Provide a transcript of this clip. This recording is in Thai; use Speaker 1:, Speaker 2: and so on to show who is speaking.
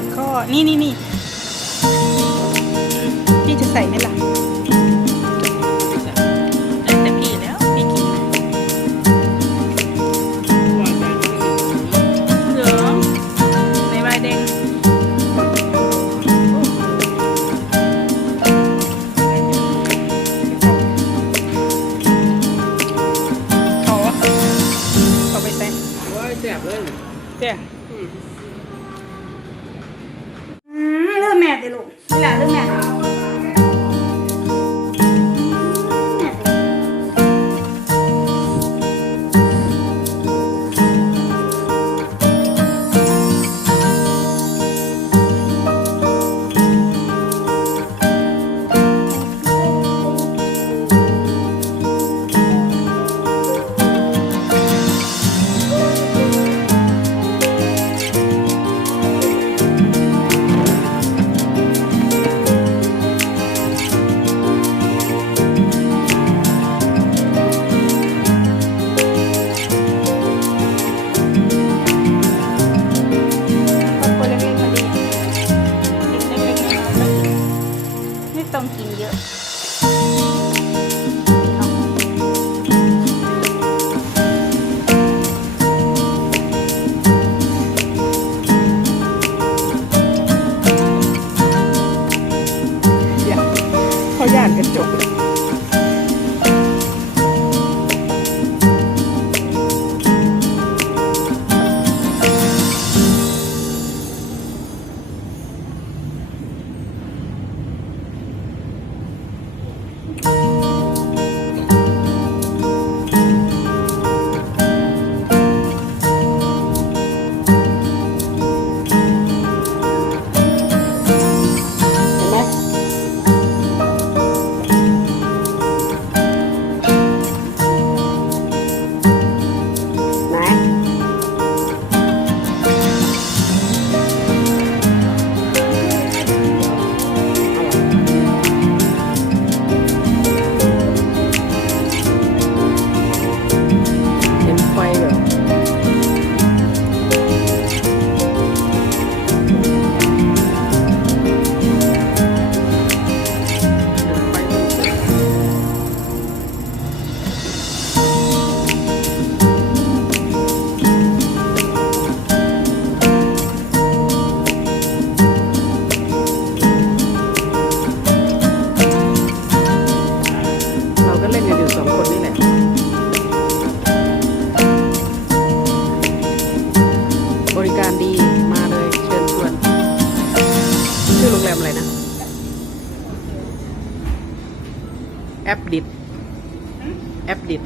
Speaker 1: จิบปากจิบข้อ นี่นี่นี่พี่จะใส่ไหมล่ะแล้วแต่พี่แล้วพี่กินไหมเหรอในใบแดงเขาอะเขาไปใส่
Speaker 2: โอ้ยแซ่บเลย
Speaker 1: เจ้า เขา
Speaker 2: ย่านกระจก สองคนนี่แหละบริการดีมาเลยเชิญชวนชื่อโรงแรมอะไรนะ แอปดิดแอปดิด